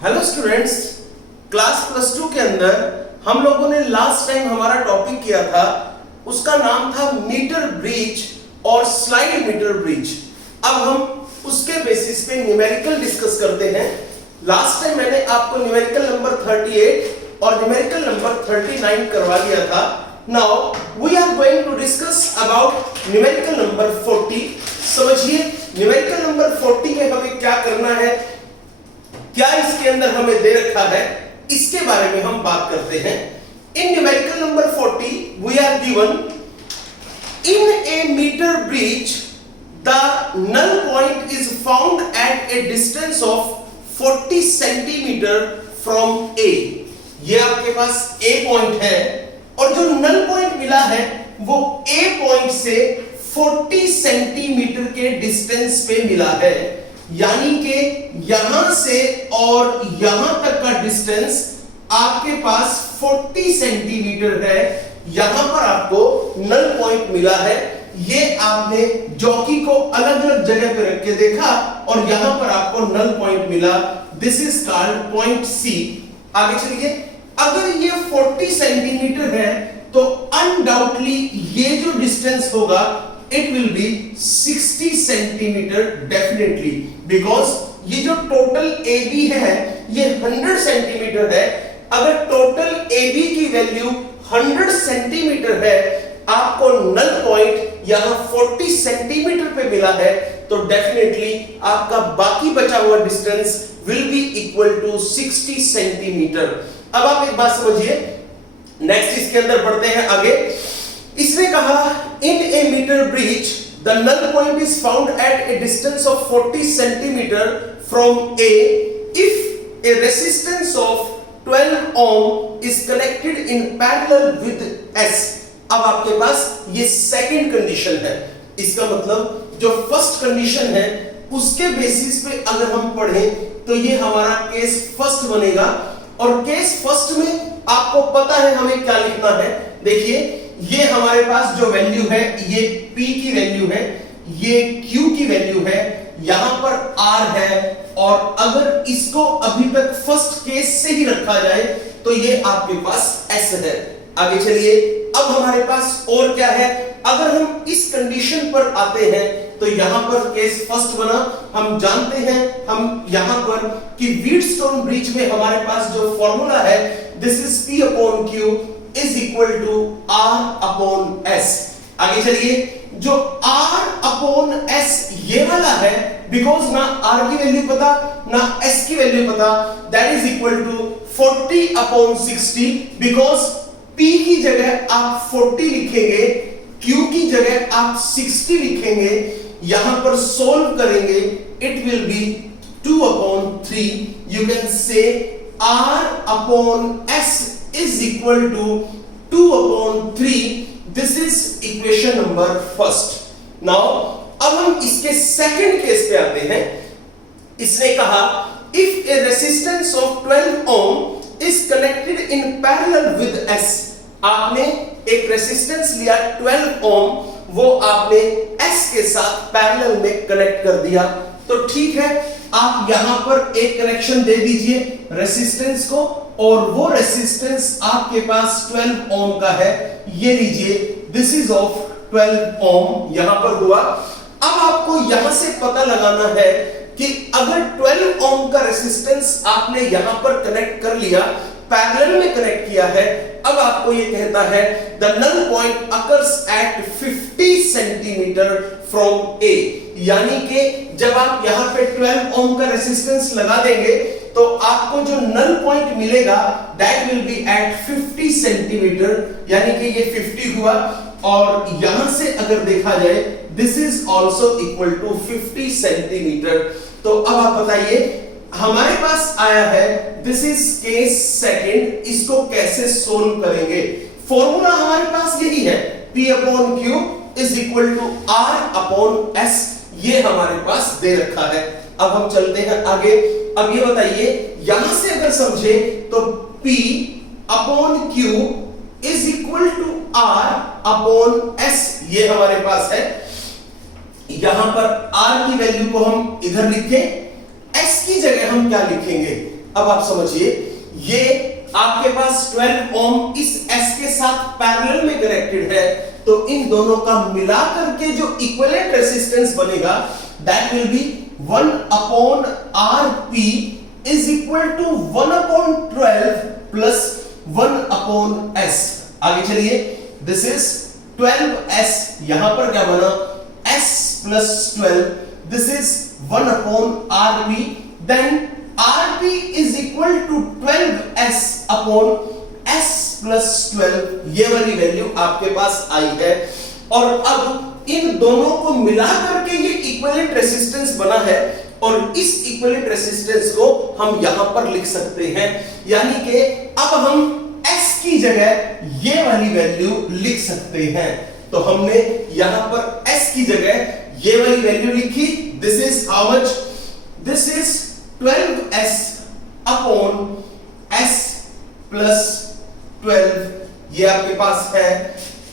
Hello students, class plus 2 के अंदर हम लोगों ने लास्ट टाइम हमारा टॉपिक किया था, उसका नाम था मीटर ब्रिज और स्लाइड मीटर ब्रिज। अब हम उसके बेसिस पे न्यूमेरिकल डिस्कस करते हैं। लास्ट टाइम मैंने आपको न्यूमेरिकल नंबर 38 और न्यूमेरिकल नंबर 39 करवा दिया था। Now we are going to discuss about numerical number 40। समझिए न्यूमेरिकल नंबर 40 में हमें क्या करना है, क्या इसके अंदर हमें दे रखा है, इसके बारे में हम बात करते हैं। In numerical number 40 we are given in a metre bridge the null point is found at a distance of 40 centimetre from A. ये आपके पास ए पॉइंट है और जो नल पॉइंट मिला है वो ए पॉइंट से 40 सेंटीमीटर के डिस्टेंस पे मिला है, यानी कि यहां से और यहां तक का डिस्टेंस आपके पास 40 सेंटीमीटर है। यहां पर आपको नल पॉइंट मिला है। ये आपने जॉकी को अलग अलग जगह पे रख के देखा और यहां पर आपको नल पॉइंट मिला। This is called point C. आगे चलिए, अगर ये 40 सेंटीमीटर है तो अनडाउटली ये जो डिस्टेंस होगा it will be 60 centimetre definitely, because ये जो टोटल AB है ये 100 सेंटीमीटर है। अगर टोटल AB की वैल्यू 100 सेंटीमीटर है, आपको नल पॉइंट यहां 40 सेंटीमीटर पे मिला है, तो डेफिनेटली आपका बाकी बचा हुआ distance will be equal to 60 centimetre. अब आप एक बात समझिए, नेक्स्ट इसके अंदर बढ़ते हैं आगे। इसने कहा in a metre bridge the null point is found at a distance of 40 centimetre from A if a resistance of 12 ohm is connected in parallel with S. अब आपके पास ये सेकंड कंडीशन है। इसका मतलब जो फर्स्ट कंडीशन है उसके basis पे अगर हम पढ़ें तो ये हमारा केस फर्स्ट बनेगा। और केस फर्स्ट में आपको पता है हमें क्या लिखना है। देखिए, ये हमारे पास जो वैल्यू है ये P की वैल्यू है, ये Q की वैल्यू है, यहां पर R है, और अगर इसको अभी तक फर्स्ट केस से ही रखा जाए तो ये आपके पास S है। आगे चलिए, अब हमारे पास और क्या है। अगर हम इस कंडीशन पर आते हैं तो यहां पर केस फर्स्ट बना। हम जानते हैं हम यहां पर कि व्हीटस्टोन ब्रिज में हमारे पास जो फॉर्मूला है this is P upon Q is equal to R upon S। आगे चलिए, जो R अपॉन S ये वाला है, बिकॉज ना R की वैल्यू पता ना S की वैल्यू पता, that is equal to 40 upon 60। Because P की जगह आप 40 लिखेंगे, Q की जगह आप 60 लिखेंगे, यहां पर सोल्व करेंगे, it will B 2 upon 3। You can से R upon S is equal to 2 upon 3. This is equation number first. Now, अब हम इसके सेकंड केस पे आते हैं। इसने कहा if a resistance of 12 ohm is connected in parallel with S. आपने एक रेसिस्टेंस लिया 12 ओम, वो आपने S के साथ पैरेलल में कनेक्ट कर दिया, तो ठीक है, आप यहां पर एक कनेक्शन दे दीजिए रेसिस्टेंस को, और वो रेसिस्टेंस आपके पास 12 ओम का है। ये लीजिए, दिस इज ऑफ 12 ओम यहां पर हुआ। अब आपको यहां से पता लगाना है कि अगर 12 ओम का रेसिस्टेंस आपने यहां पर कनेक्ट कर लिया, पैरेलल में कनेक्ट किया है, अब आपको ये कहता है the null point occurs at 50 centimetre from A. यानी कि जब आप यहां पे 12 ओम का रेसिस्टेंस लगा देंगे तो आपको जो नल पॉइंट मिलेगा that will be at 50 centimetre, यानी कि ये 50 हुआ। और यहां से अगर देखा जाए this is also equal to 50 centimetre. तो अब आप बताइए, हमारे पास आया है दिस इज केस सेकंड, इसको कैसे सोल्व करेंगे। फॉर्मूला हमारे पास यही है, P upon Q is equal to R upon S। ये हमारे पास दे रखा है। अब हम चलते हैं आगे। अब ये बताइए, यहां से अगर समझे तो P upon Q is equal to R upon S, ये हमारे पास है। यहां पर R की वैल्यू को हम इधर लिखें, S की जगह हम क्या लिखेंगे, अब आप समझिए, ये आपके पास 12 ओम इस S के साथ पैरेलल में कनेक्टेड है, तो इन दोनों का मिलाकर के जो इक्विवेलेंट रेजिस्टेंस बनेगा that will be 1 upon Rp is equal to 1 upon 12 plus 1 upon S। आगे चलिए, दिस इज 12S, यहां पर क्या बना S plus 12, this is 1 upon Rp, then Rp is equal to 12S upon S plus 12, ये वाली value आपके पास आई है। और अब इन दोनों को मिला करके ये इक्विवेलेंट रेजिस्टेंस बना है, और इस इक्विवेलेंट रेजिस्टेंस को हम यहां पर लिख सकते हैं, यानी कि अब हम S की जगह ये वाली वैल्यू लिख सकते हैं। तो हमने यहां पर S की जगह ये वाली वैल्यू लिखी, this is how much, this is 12S upon S plus 12, ये आपके पास है,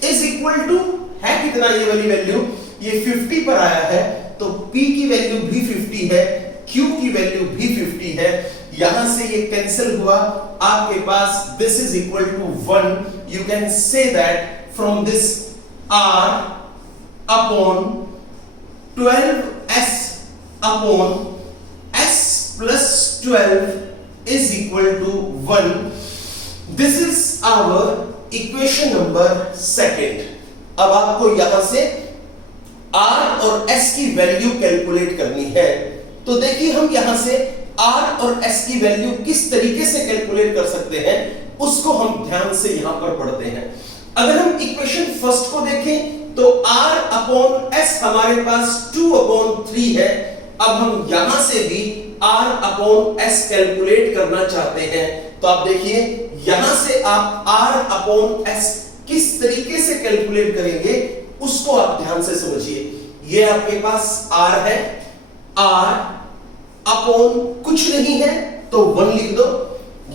इज इक्वल टू है कितना, ये वाली वैल्यू ये 50 पर आया है, तो P की वैल्यू भी 50 है, Q की वैल्यू भी 50 है, यहां से ये कैंसिल हुआ, आपके पास this is equal to 1, you can say that from this R upon 12S upon S plus 12 is equal to 1. This is our equation number second. अब आपको यहां से R और S की वैल्यू कैलकुलेट करनी है। तो देखिए, हम यहां से R और S की वैल्यू किस तरीके से कैलकुलेट कर सकते हैं, उसको हम ध्यान से यहां पर पढ़ते हैं। अगर हम इक्वेशन फर्स्ट को देखें तो R अपॉन S हमारे पास 2 अपॉन 3 है। अब हम यहां से भी R अपॉन S कैलकुलेट करना चाहते हैं, तो आप देखिए यहां से आप R अपॉन S किस तरीके से कैलकुलेट करेंगे उसको आप ध्यान से समझिए। ये आपके पास R है, R अपॉन कुछ नहीं है तो 1 लिख दो,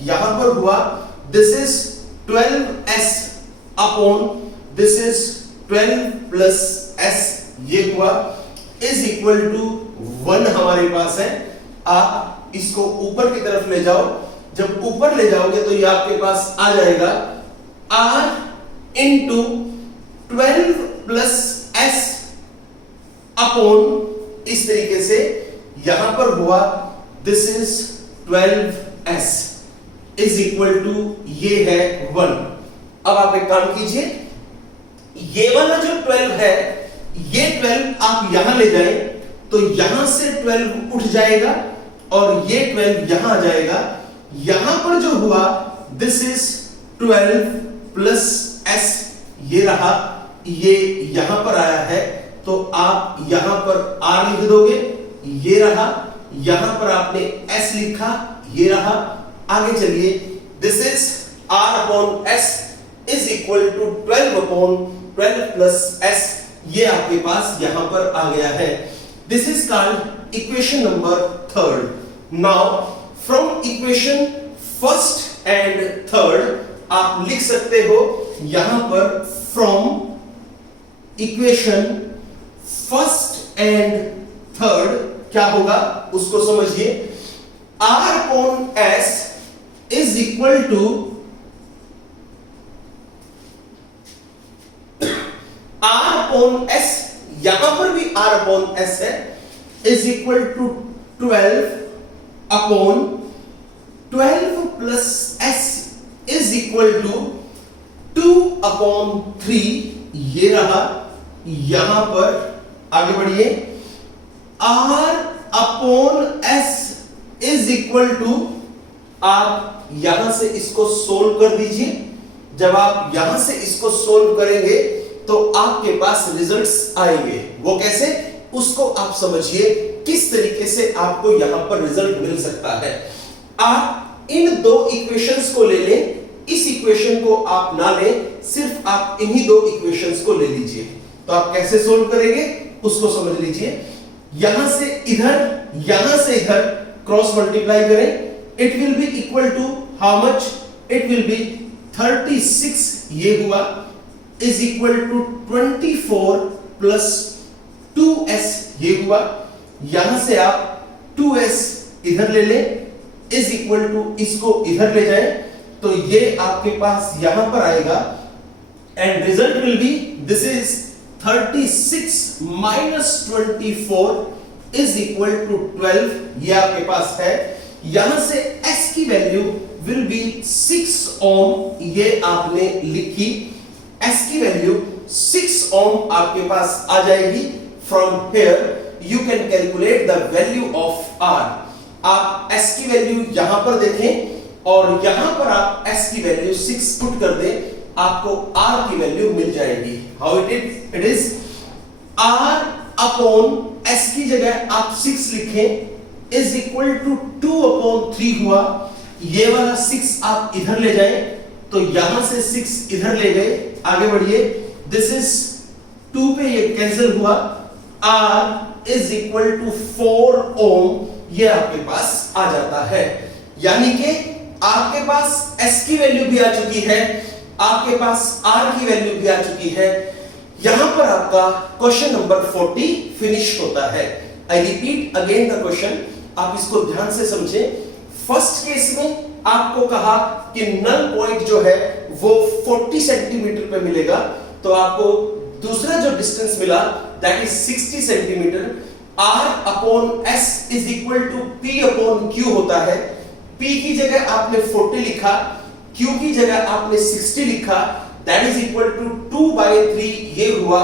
यहां पर हुआ this is 12S upon this is 12 plus S, ये हुआ इज इक्वल टू 1 हमारे पास है। आप इसको ऊपर की तरफ ले जाओ, जब ऊपर ले जाओगे तो ये आपके पास आ जाएगा R into 12 plus S upon, इस तरीके से यहां पर हुआ this is 12S is equal to ये है 1। अब आप एक काम कीजिए, ये वाला जो 12 है, ये 12 आप यहां ले जाएं तो यहां से 12 उठ जाएगा और ये 12 यहां आ जाएगा। यहां पर जो हुआ दिस इज 12 प्लस S, ये रहा, ये यहां पर आया है तो आप यहां पर R लिख दोगे, ये रहा, यहां पर आपने S लिखा, ये रहा। आगे चलिए, this is R upon S is equal to 12 upon 12 plus S, ये आपके पास यहां पर आ गया है। This is called equation number third. Now from equation first and third आप लिख सकते हो यहां पर from equation first and third क्या होगा उसको समझिए। R upon S is equal to R upon S, यहां पर भी R upon S है, is equal to 12 upon 12 plus S is equal to 2 upon 3, ये रहा। यहां पर आगे बढ़िए, R upon S is equal to, आप यहां से इसको सोल्व कर दीजिए। जब आप यहां से इसको सोल्व करेंगे तो आपके पास रिजल्ट्स आएंगे। वो कैसे, उसको आप समझिए किस तरीके से आपको यहां पर रिजल्ट मिल सकता है। आप इन दो इक्वेशंस को ले लें, इस इक्वेशन को आप ना लें, सिर्फ आप इन्हीं दो इक्वेशंस को ले लीजिए। तो आप कैसे सोल्व करेंगे उसको समझ लीजिए। यहां से इधर, यहां से इधर क्रॉस मल्टीप्लाई करें, it will be equal to how much, it will be 36, ये हुआ, is equal to 24 plus 2S, ये हुआ। यहां से आप 2S इधर ले लें, इज इक्वल टू, इसको इधर ले जाएं तो ये आपके पास यहां पर आएगा and result will be this is 36 minus 24 is equal to 12। ये आपके पास है। यहां से s की वैल्यू विल बी 6 ओम, ये आपने लिखी। s की वैल्यू 6 ओम आपके पास आ जाएगी। From here you can calculate the value of r। आप s की वैल्यू यहां पर देखें और यहां पर आप s की वैल्यू 6 पुट कर दें, आपको r की वैल्यू मिल जाएगी। How it is r upon s की जगह आप 6 लिखें इज इक्वल टू 2 अपॉन 3 हुआ। ये वाला 6 आप इधर ले जाएं तो यहां से 6 इधर ले गए, आगे बढ़िए। दिस इज 2 पे ये कैंसिल हुआ। r इज इक्वल टू 4 ओम, ये आपके पास आ जाता है। यानी कि आपके पास s की वैल्यू भी आ चुकी है, आपके पास r की वैल्यू भी आ चुकी है। यहां पर आपका क्वेश्चन नंबर 40 फिनिश होता है। I repeat again the question, आप इसको ध्यान से समझें। फर्स्ट केस में आपको कहा कि नल पॉइंट जो है वो 40 सेंटीमीटर पे मिलेगा, तो आपको दूसरा जो डिस्टेंस मिला that is 60 centimetre. r upon s is equal to p upon q होता है। p की जगह आपने 40 लिखा, q की जगह आपने 60 लिखा, दैट इज इक्वल टू 2/3 ये हुआ।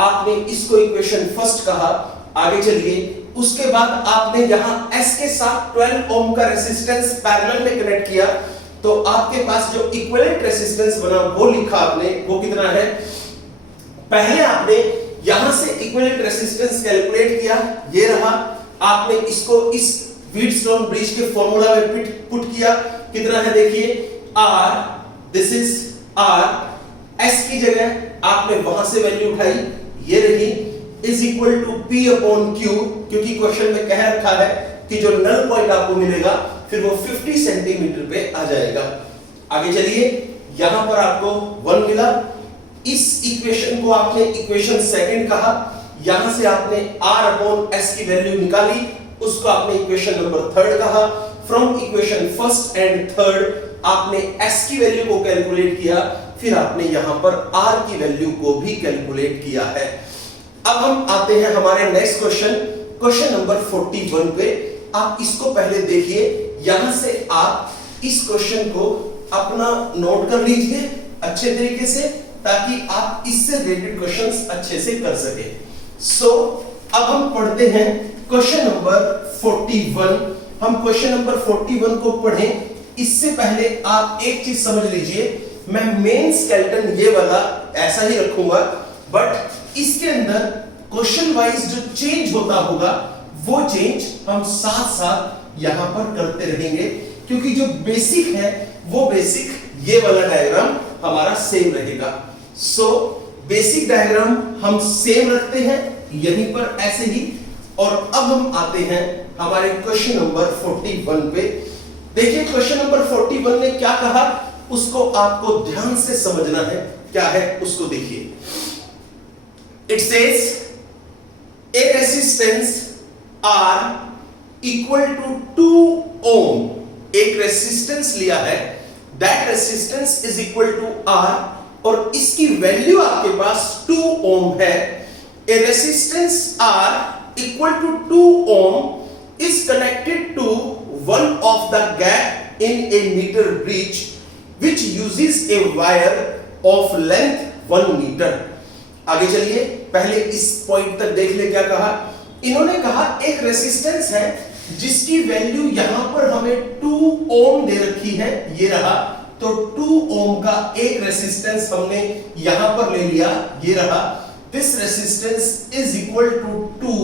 आपने इसको इक्वेशन फर्स्ट कहा। आगे चलिए, उसके बाद आपने यहां s के साथ 12 ओम का रेजिस्टेंस पैरेलल में कनेक्ट किया, तो आपके पास जो इक्विवेलेंट रेजिस्टेंस बना वो लिखा आपने, वो कितना है। पहले आपने यहां से इक्विवेलेंट रेजिस्टेंस कैलकुलेट किया, ये रहा। आपने इसको इस व्हीटस्टोन ब्रिज के फॉर्मूला में पुट किया, कितना है देखिए r, this is r। s की जगह आपने वहां से वैल्यू उठाई, ये रही, is equal to p upon q, क्योंकि क्वेश्चन में कह रखा है कि जो नल पॉइंट आपको मिलेगा फिर वो 50 सेंटीमीटर पे आ जाएगा। आगे चलिए, यहां पर आपको 1 मिला। इस इक्वेशन को आपने इक्वेशन सेकंड कहा। यहां से आपने r अपॉन s की वैल्यू निकाली, उसको आपने इक्वेशन नंबर थर्ड कहा। From equation first and third आपने s की वैल्यू को कैलकुलेट किया, फिर आपने यहां पर r की वैल्यू को भी कैलकुलेट किया है। अब हम आते हैं हमारे नेक्स्ट क्वेश्चन, क्वेश्चन नंबर 41 पे। आप इसको पहले देखिए, यहां से आप इस क्वेश्चन को अपना नोट कर लीजिए अच्छे तरीके से, ताकि आप इससे रिलेटेड क्वेश्चंस अच्छे से कर सके। सो अब हम पढ़ते हैं क्वेश्चन नंबर 41। हम क्वेश्चन नंबर 41 को पढ़ें, इससे पहले आप एक चीज समझ लीजिए। मैं मेन स्केलेटन ये वाला ऐसा ही रखूंगा, बट इसके अंदर क्वेश्चन वाइज जो चेंज होता होगा वो चेंज हम साथ साथ यहां पर करते रहेंगे, क्योंकि जो बेसिक है वो बेसिक ये वाला डायग्राम हमारा सेम रहेगा। सो बेसिक डायग्राम हम सेम रखते हैं यहीं पर ऐसे ही। और अब हम आते हैं हमारे क्वेश्चन नंबर 41 पे। देखिए क्वेश्चन नंबर 41 ने क्या कहा, उसको आपको ध्यान से समझना है। क्या है उसको देखिए। It says a resistance R equal to 2 ohm। एक रेसिस्टेंस लिया है, that resistance is equal to R, और इसकी वैल्यू आपके पास 2 ohm है। A resistance R equal to 2 ohm is connected to one of the gap in a meter bridge which uses a wire of length 1 meter। आगे चलिए, पहले इस point तक देख ले क्या कहा। इन्होंने कहा एक रेसिस्टेंस है जिसकी वैल्यू यहां पर हमें 2 ओम दे रखी है, ये रहा। तो 2 ओम का एक रेसिस्टेंस हमने यहां पर ले लिया, ये रहा। This resistance is equal to 2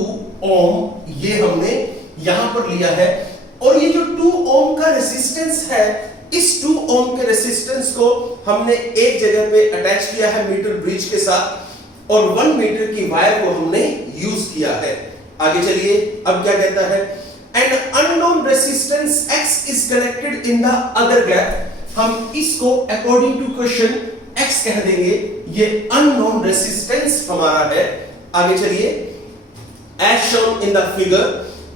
ohm, ये हमने यहां पर लिया है। और ये जो 2 ओम का रेसिस्टेंस है, इस 2 ओम के रेसिस्टेंस को हमने एक जगह पे अटैच किया है मीटर ब्रिज के साथ, और 1 मीटर की वायर को हमने यूज किया है। आगे चलिए, अब क्या कहता है, and unknown resistance x is connected in the other gap. हम इसको अकॉर्डिंग टू क्वेश्चन x कह देंगे, ये अननोन रेसिस्टेंस हमारा है। आगे चलिए, as shown in the figure,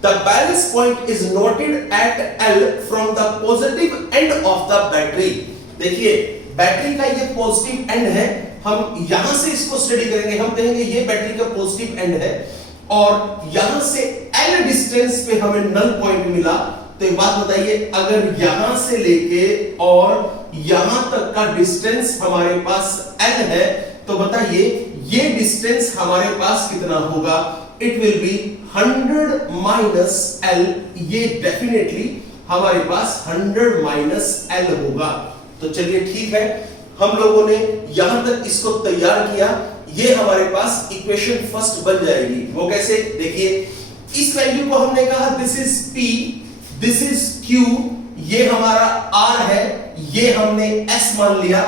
the balance point is noted at L from the positive end of the battery. देखिए बैटरी का ये पॉजिटिव एंड है, हम यहां से इसको स्टडी करेंगे, हम कहेंगे ये बैटरी का पॉजिटिव एंड है और यहां से L डिस्टेंस पे हमें नल पॉइंट मिला। तो एक बात बताइए, अगर यहां से लेके और यहां तक का डिस्टेंस हमारे पास L है तो बताइए ये डिस्टेंस हमारे पास कितना होगा? It will be 100 minus L। ये डेफिनेटली हमारे पास 100 माइनस L होगा। तो चलिए ठीक है, हम लोगों ने यहां तक इसको तैयार किया, ये हमारे पास इक्वेशन फर्स्ट बन जाएगी। वो कैसे? देखिए इस वैल्यू को हमने कहा this is P, this is Q, ये हमारा R है, ये हमने S मान लिया।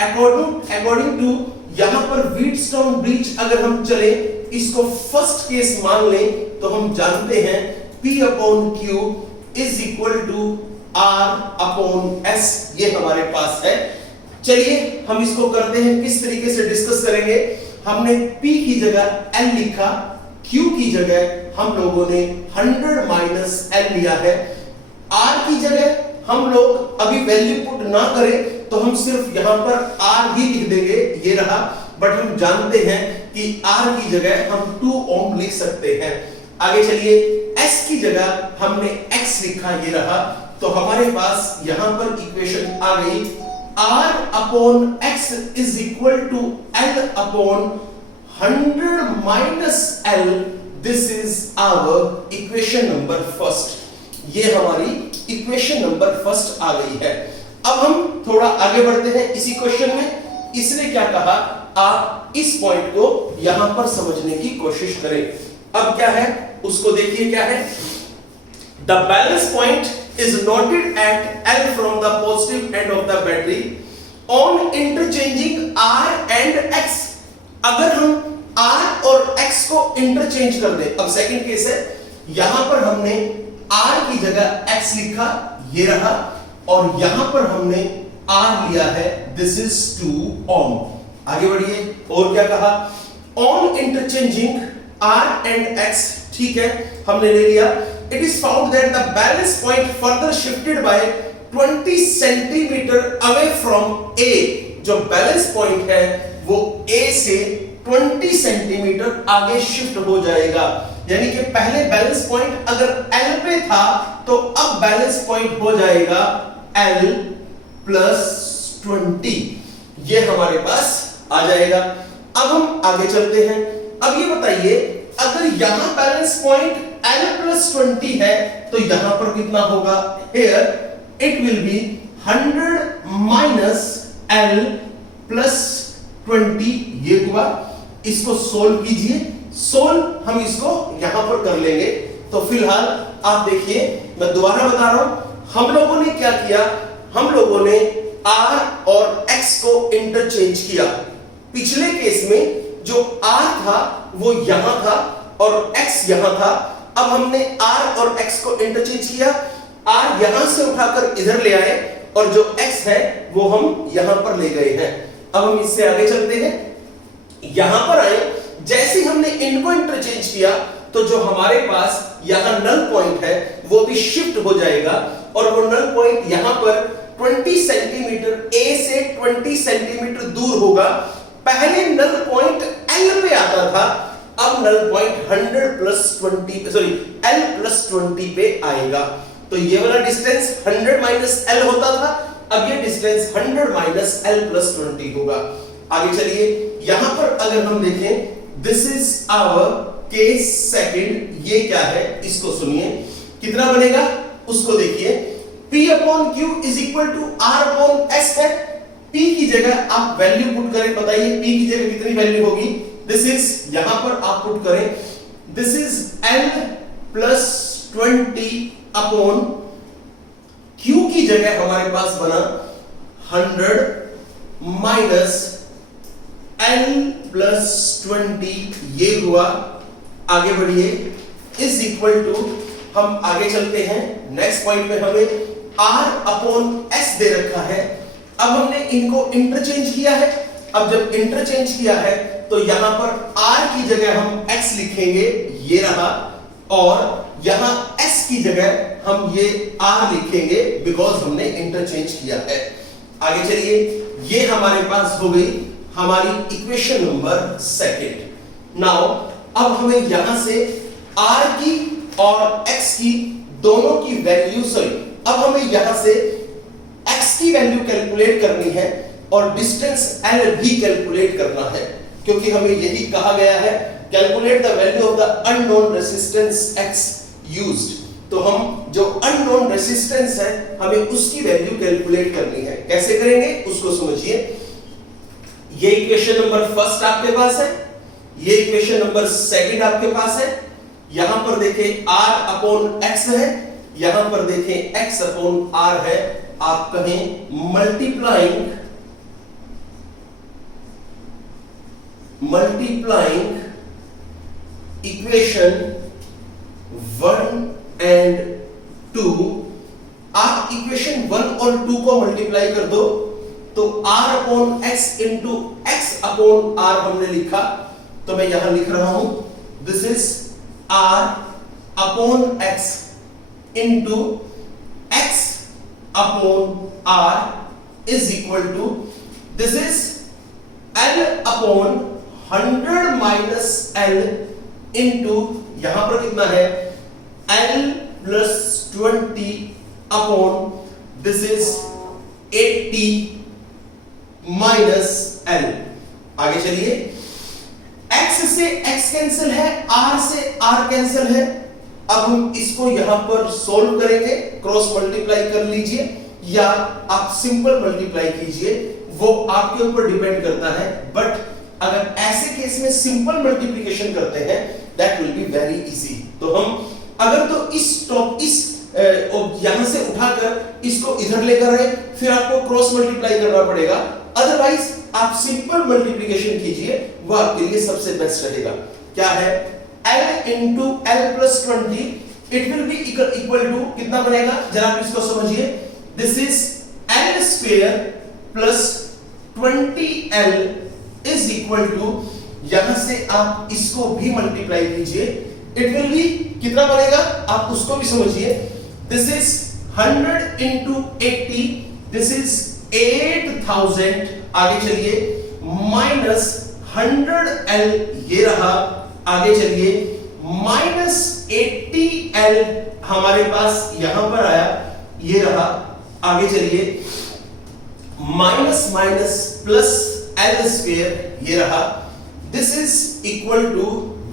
अकॉर्डिंग टू यहां पर व्हीटस्टोन ब्रिज अगर हम चले, इसको फर्स्ट केस मान लें तो हम जानते हैं P upon Q is equal to R upon S, ये हमारे पास है। चलिए हम इसको करते हैं, किस तरीके से डिस्कस करेंगे। हमने P की जगह L लिखा, Q की जगह हम लोगों ने 100 माइनस L लिया है। R की जगह हम लोग अभी वैल्यू पुट ना करें तो हम सिर्फ यहां पर R ही लिख देंगे, ये रहा। बट हम जानते हैं कि R की जगह हम 2 ओम लिख सकते हैं। आगे चलिए, S की जगह हमने X लिखा, ये रहा। तो हमारे पास यहां पर इक्वेशन आ गई, R upon X is equal to L upon 100 minus L। This is our equation number first. ये हमारी इक्वेशन नंबर फर्स्ट आ गई है। अब हम थोड़ा आगे बढ़ते हैं इसी क्वेश्चन में। इसने क्या कहा, आप इस पॉइंट को यहां पर समझने की कोशिश करें। अब क्या है उसको देखिए, क्या है? The balance point is noted at L from the positive end of the battery on interchanging R and X। अगर हम R और X को इंटरचेंज कर दें, अब सेकंड केस है, यहां पर हमने R की जगह X लिखा, ये रहा, और यहां पर हमने R लिया है, दिस इज 2 ओम। आगे बढ़िए, और क्या कहा? On interchanging R and X, ठीक है, हमने ले लिया। It is found that the balance point further shifted by 20 centimeter away from A। जो बैलेंस पॉइंट है वो A से 20 सेंटीमीटर आगे शिफ्ट हो जाएगा। यानी कि पहले बैलेंस पॉइंट अगर L पे था तो अब बैलेंस पॉइंट हो जाएगा L प्लस 20। ये हमारे पास आ जाएगा। अब हम आगे चलते हैं। अब ये बताइए, अगर यहां बैलेंस पॉइंट L प्लस 20 है तो यहां पर कितना होगा? Here it will be 100 minus L plus 20, ये हुआ। इसको सोल्व कीजिए, सोल्व हम इसको यहां पर कर लेंगे। तो फिलहाल आप देखिए, मैं दोबारा बता रहा हूं, हम लोगों ने क्या किया, हम लोगों ने R और X को इंटरचेंज किया। पिछले केस में जो R था वो यहां था और X यहां था। अब हमने R और X को इंटरचेंज किया, R यहां से उठाकर इधर ले आए और जो X है वो हम यहां पर ले गए हैं। अब हम इससे आगे चलते हैं, यहां पर आए, जैसे हमने इनको इंटरचेंज किया तो जो हमारे पास यहां नल पॉइंट है वो भी शिफ्ट हो जाएगा और वो नल पॉइंट यहां पर 20 सेंटीमीटर A से 20 सेंटीमीटर दूर होगा। पहले नल पॉइंट L पे आता था, अब null point 100 plus 20 L plus 20 पे आएगा। तो ये वाला डिस्टेंस 100 माइनस L होता था, अब ये डिस्टेंस 100 माइनस L प्लस 20 होगा। आगे चलिए, यहां पर अगर हम देखें, this is our case second. ये क्या है इसको सुनिए, कितना बनेगा उसको देखिए। P upon Q is equal to R upon S है। P की जगह आप वैल्यू पुट करें, बताइए P की जगह कितनी वैल्यू होगी? दिस इज, यहां पर आप पुट करें, this is L plus 20 upon Q की जगह हमारे पास बना 100 माइनस L प्लस 20, ये हुआ। आगे बढ़िए, इज इक्वल टू, हम आगे चलते हैं नेक्स्ट पॉइंट में, हमें R अपॉन S दे रखा है। अब हमने इनको इंटरचेंज किया है। अब जब इंटरचेंज किया है तो यहां पर R की जगह हम X लिखेंगे, ये रहा, और यहां s की जगह हम ये r लिखेंगे बिकॉज हमने इंटरचेंज किया है। आगे चलिए, ये हमारे पास हो गई हमारी इक्वेशन नंबर सेकंड। नाउ अब हमें यहां से r की और x की दोनों की वैल्यू अब हमें यहां से x की वैल्यू कैलकुलेट करनी है और डिस्टेंस l भी कैलकुलेट करना है, क्योंकि हमें यही कहा गया है calculate the value of the unknown resistance x used. तो हम जो अननोन रेजिस्टेंस है हमें उसकी वैल्यू कैलकुलेट करनी है। कैसे करेंगे उसको समझिए। ये इक्वेशन नंबर फर्स्ट आपके पास है, ये इक्वेशन नंबर सेकंड आपके पास है। यहां पर देखें r अपॉन x है, यहां पर देखें x अपॉन r है। आप कहें मल्टीप्लाइंग इक्वेशन 1 एंड 2। आप इक्वेशन 1 और 2 को मल्टीप्लाई कर दो तो r upon x into x upon r हमने लिखा, तो मैं यहां लिख रहा हूं this is r upon x into x upon r is equal to this is l upon 100 minus l into यहां पर कितना है l plus 20 upon this is 80 minus l। आगे चलिए, x से x कैंसिल है, r से r कैंसिल है। अब हम इसको यहां पर सोल्व करेंगे, क्रॉस मल्टीप्लाई कर लीजिए या आप सिंपल मल्टीप्लाई कीजिए, वो आपके ऊपर डिपेंड करता है। बट अगर ऐसे केस में सिंपल मल्टीप्लिकेशन करते हैं that will be very easy. तो हम अगर तो इस यहां से उठाकर इसको इधर लेकर आए, फिर आपको क्रॉस मल्टीप्लाई करना पड़ेगा। अदरवाइज आप सिंपल मल्टीप्लिकेशन कीजिए, वो आपके लिए सबसे बेस्ट रहेगा। क्या है l into l plus 20 it will be equal to कितना बनेगा, जरा आप इसको समझिए। This is l square plus 20l is equal to, यहां से आप इसको भी मल्टीप्लाई कीजिए, इट विल बी कितना बनेगा आप उसको भी समझिए। This is 100 into 80, this is 8000। आगे चलिए माइनस 100l ये रहा। आगे चलिए माइनस 80l हमारे पास यहां पर आया, ये रहा। आगे चलिए minus minus plus l square ये रहा। दिस इज इक्वल टू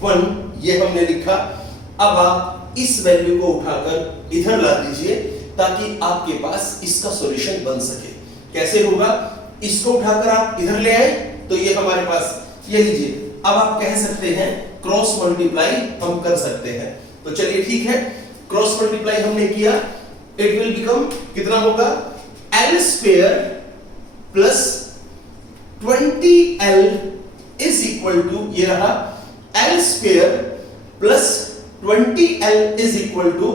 1, ये हमने लिखा। अब आप इस वैल्यू को उठाकर इधर ला दीजिए ताकि आपके पास इसका सॉल्यूशन बन सके। कैसे होगा, इसको उठाकर आप इधर ले आए तो ये हमारे पास ये लीजिए। अब आप कह सकते हैं क्रॉस मल्टीप्लाई हम कर सकते हैं, तो चलिए ठीक है, क्रॉस मल्टीप्लाई हमने किया। इट विल बिकम कितना होगा l square plus 20l is equal to, ये रहा l square plus 20l is equal to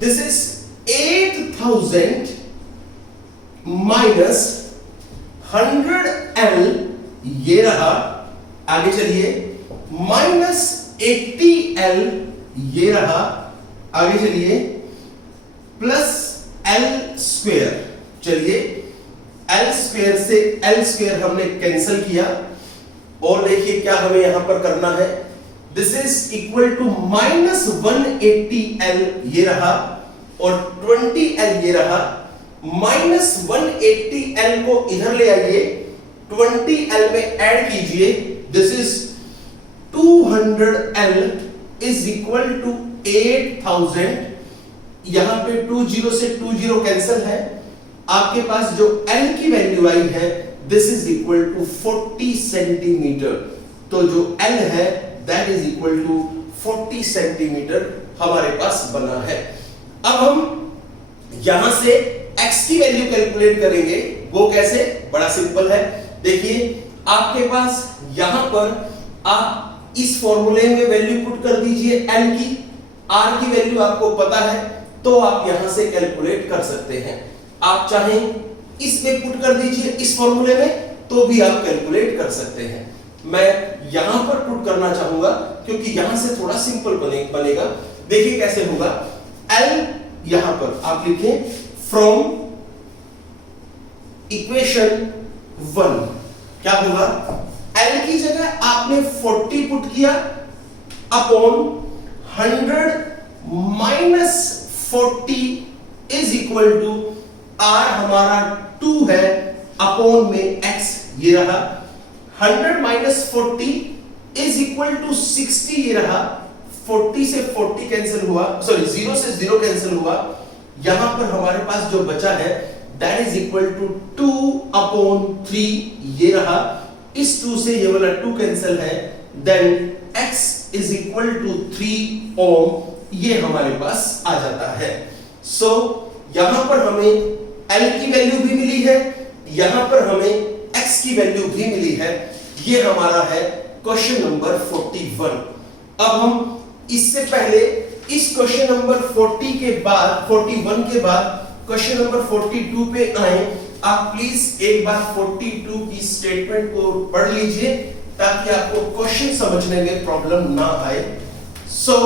this is 8000 minus 100l ये रहा। आगे चलिए माइनस 80l ये रहा। आगे चलिए प्लस l स्क्वायर। चलिए l स्क्वायर से l स्क्वायर हमने कैंसिल किया और देखिए क्या हमें यहां पर करना है। This is equal to minus 180l ये रहा और 20l ये रहा। माइनस 180l को इधर ले आइए, 20l में ऐड कीजिए, this is 200l is equal to 8000। यहां पे 20 से 20 कैंसिल है। आपके पास जो l की वैल्यू आई है this is equal to 40 centimetre. तो जो l है that is equal to 40 centimetre हमारे पास बना है। अब हम यहां से x की वैल्यू कैलकुलेट करेंगे, वो कैसे, बड़ा सिंपल है। देखिए आपके पास यहां पर आप इस फॉर्मूले में वैल्यू पुट कर दीजिए l की, r की वैल्यू आपको पता है तो आप यहां से कैलकुलेट कर सकते हैं। आप चाहें इसमें पुट कर दीजिए इस फॉर्मूले में तो भी आप कैलकुलेट कर सकते हैं। मैं यहां पर पुट करना चाहूंगा क्योंकि यहां से थोड़ा सिंपल बनेगा। देखिए कैसे होगा। L यहां पर आप लिखें फ्रॉम इक्वेशन 1, क्या होगा, L की जगह आपने 40 पुट किया upon 100 minus 40 is equal to R हमारा 2 है अपॉन में x, ये रहा 100 माइनस 40 इज इक्वल टू 60, ये रहा 40 से 40 कैंसिल हुआ, सॉरी 0 से 0 कैंसिल हुआ, यहां पर हमारे पास जो बचा है that is equal to 2 upon 3, ये रहा, इस 2 से ये वाला 2 कैंसिल है, then x is equal to 3 ohm, ये हमारे पास आ जाता है। सो यहां पर हमें L की वैल्यू भी मिली है, यहां पर हमें x की वैल्यू भी मिली है, ये हमारा है क्वेश्चन नंबर 41। अब हम इससे पहले इस क्वेश्चन नंबर 40 के बाद 41 के बाद क्वेश्चन नंबर 42 पे आए। आप प्लीज एक बार 42 की स्टेटमेंट को पढ़ लीजिए ताकि आपको क्वेश्चन समझने में प्रॉब्लम ना आए। सो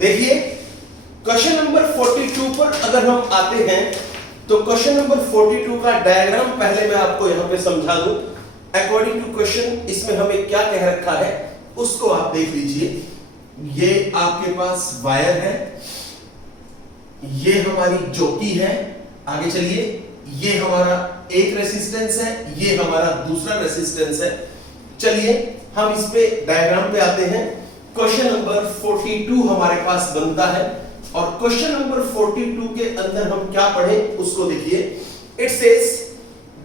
देखिए क्वेश्चन नंबर 42 पर अगर हम आते हैं तो क्वेश्चन नंबर 42 का डायग्राम पहले मैं आपको यहां पे समझा दूं। अकॉर्डिंग टू क्वेश्चन इसमें हमें क्या कह रखा है उसको आप देख लीजिए। ये आपके पास वायर है, ये हमारी चौकी है, आगे चलिए, ये हमारा एक रेसिस्टेंस है, ये हमारा दूसरा रेसिस्टेंस है। चलिए हम इस पे डायग्राम पे आते हैं। क्वेश्चन नंबर 42 हमारे पास बनता है और क्वेश्चन नंबर 42 के अंदर हम क्या पढ़े उसको देखिए। It says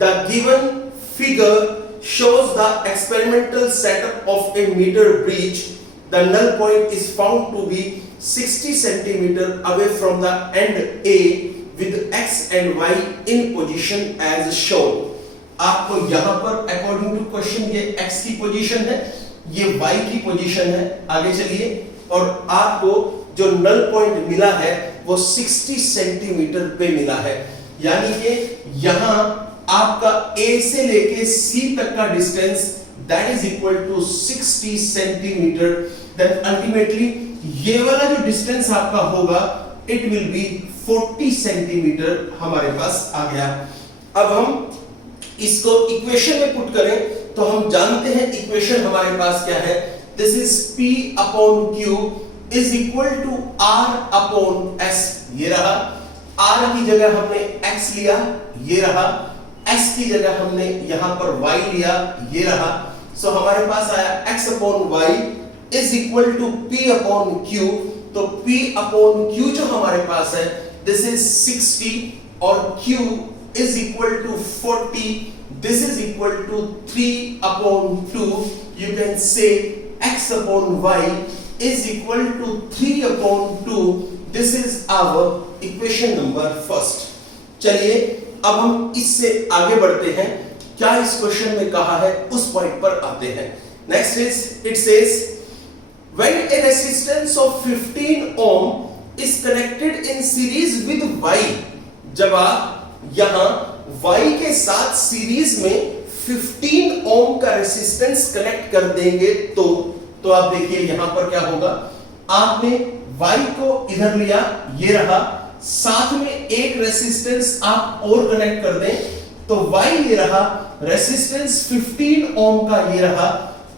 the given figure shows the experimental setup of a meter bridge. The null point is found to be 60 centimeter away from the end A with x and y in position as shown. आपको यहां पर according to question ये x की position है, ये y की position है, आगे चलिए, और आपको जो नल पॉइंट मिला है वो 60 सेंटीमीटर पे मिला है, यानी कि यहां आपका A से लेके C तक का distance that is equal to 60 centimetre. Then ultimately ये वाला जो डिस्टेंस आपका होगा इट विल बी 40 सेंटीमीटर हमारे पास आ गया। अब हम इसको इक्वेशन में पुट करें तो हम जानते हैं इक्वेशन हमारे पास क्या है, this is P upon Q is equal to R upon S। ये रहा, R की जगह हमने X लिया, ये रहा, S की जगह हमने यहां पर Y लिया, ये रहा। सो हमारे पास आया X upon Y is equal to P upon Q। तो P अपॉन Q जो हमारे पास है दिस इज 60 और Q is equal to 40, this is equal to 3 upon 2। You can say X upon Y is equal to 3 upon 2। This is our equation number first. चलिए अब हम इससे आगे बढ़ते हैं, क्या इस क्वेश्चन में कहा है उस पॉइंट पर आते हैं। Next is it says when a resistance of 15 ohm is connected in series with Y। जब आप यहां Y के साथ सीरीज में 15 ओम का रेजिस्टेंस कनेक्ट कर देंगे तो आप देखिए यहां पर क्या होगा, आपने Y को इधर लिया, ये रहा, साथ में एक रेसिस्टेंस आप और कनेक्ट कर दें तो Y ये रहा, रेसिस्टेंस 15 ओम का ये रहा।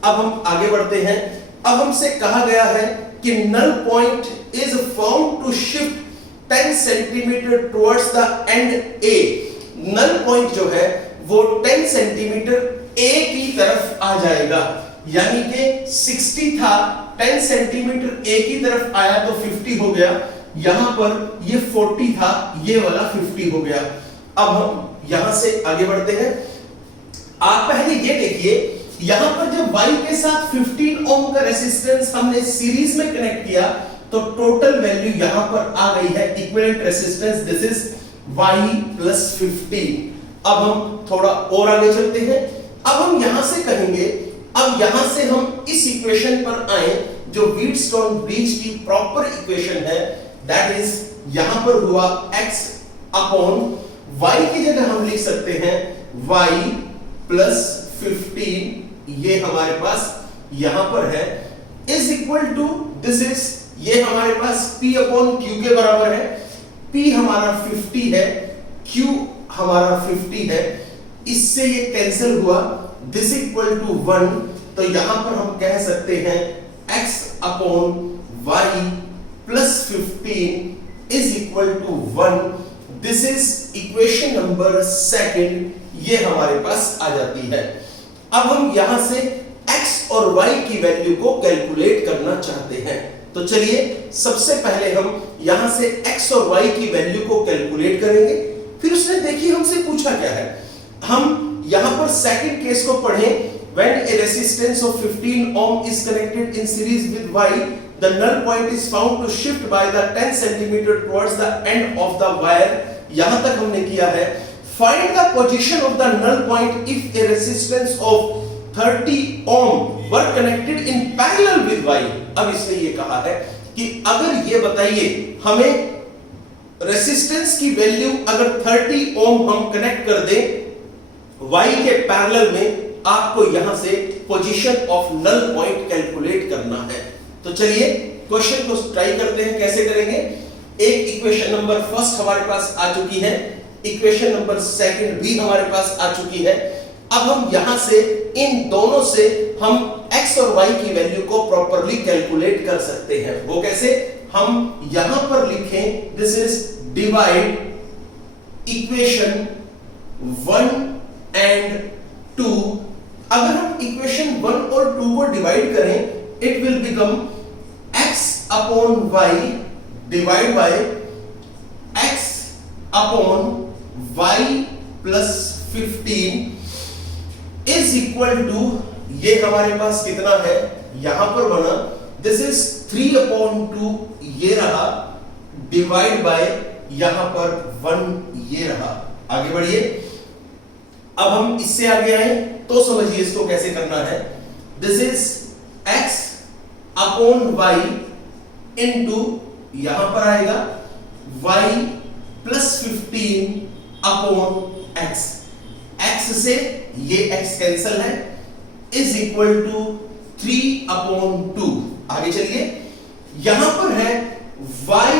अब हम आगे बढ़ते हैं। अब हमसे कहा गया है कि null point is found to shift 10 centimetre towards the end A। Null point जो है वो 10 सेंटीमीटर A की तरफ आ जाएगा, यानी कि 60 था, 10 सेंटीमीटर A की तरफ आया तो 50 हो गया, यहां पर ये 40 था, ये वाला 50 हो गया। अब हम यहां से आगे बढ़ते हैं। आप पहले ये देखिए, यहां पर जब Y के साथ 15 ओम का रेजिस्टेंस हमने सीरीज में कनेक्ट किया तो टोटल वैल्यू यहां पर आ गई है equivalent resistance, this is Y plus 15। अब हम थोड़ा और आगे चलते हैं। अब हम यहां से कहेंगे, अब यहां से हम इस इक्वेशन पर आए जो व्हीटस्टोन ब्रिज की प्रॉपर इक्वेशन है, दैट इज यहां पर हुआ x अपॉन y की जगह हम लिख सकते हैं y प्लस 15 ये हमारे पास यहां पर है is equal to this is ये हमारे पास p अपॉन q के बराबर है। p हमारा 50 है, q हमारा 50 है, इससे ये कैंसिल हुआ, दिस इक्वल टू 1। तो यहां पर हम कह सकते हैं x upon y plus 15 is equal to 1। This is equation number second, ये हमारे पास आ जाती है। अब हम यहां से x और y की वैल्यू को कैलकुलेट करना चाहते हैं, तो चलिए सबसे पहले हम यहां से x और y की वैल्यू को कैलकुलेट करेंगे। फिर उसने देखिए हमसे पूछा क्या है, हम यहां पर सेकंड केस को पढ़ें। When a resistance of 15 ohm is connected in series with y, the null point is found to shift by the 10 centimeter towards the end of the wire। यहां तक हमने किया है। Find the position of the null point if a resistance of 30 ohm were connected in parallel with y। अब इसने ये कहा है कि अगर ये बताइए हमें रेसिस्टेंस की वैल्यू अगर 30 ओम हम कनेक्ट कर दें y के पैरेलल में, आपको यहां से position of null point calculate करना है। तो चलिए क्वेश्चन को ट्राई करते हैं, कैसे करेंगे। एक इक्वेशन नंबर फर्स्ट हमारे पास आ चुकी है, इक्वेशन नंबर सेकंड भी हमारे पास आ चुकी है। अब हम यहां से इन दोनों से हम x और y की वैल्यू को प्रॉपर्ली कैलकुलेट कर सकते हैं। वो कैसे, हम यहां पर लिखें this is divide equation 1 and 2। अगर हम इक्वेशन 1 और 2 को डिवाइड करें, it will become x upon y divide by x upon y plus 15 is equal to, ये हमारे पास कितना है यहां पर बना, दिस इज 3 अपॉन 2 ये रहा, डिवाइड बाय यहां पर 1 ये रहा। आगे बढ़िए, अब हम इससे आगे आए तो समझिए इसको कैसे करना है। This is x upon y into यहां पर आएगा y plus 15 upon x। x से ये x कैंसल है, इज इक्वल टू 3 अपॉन 2। आगे चलिए, यहां पर है y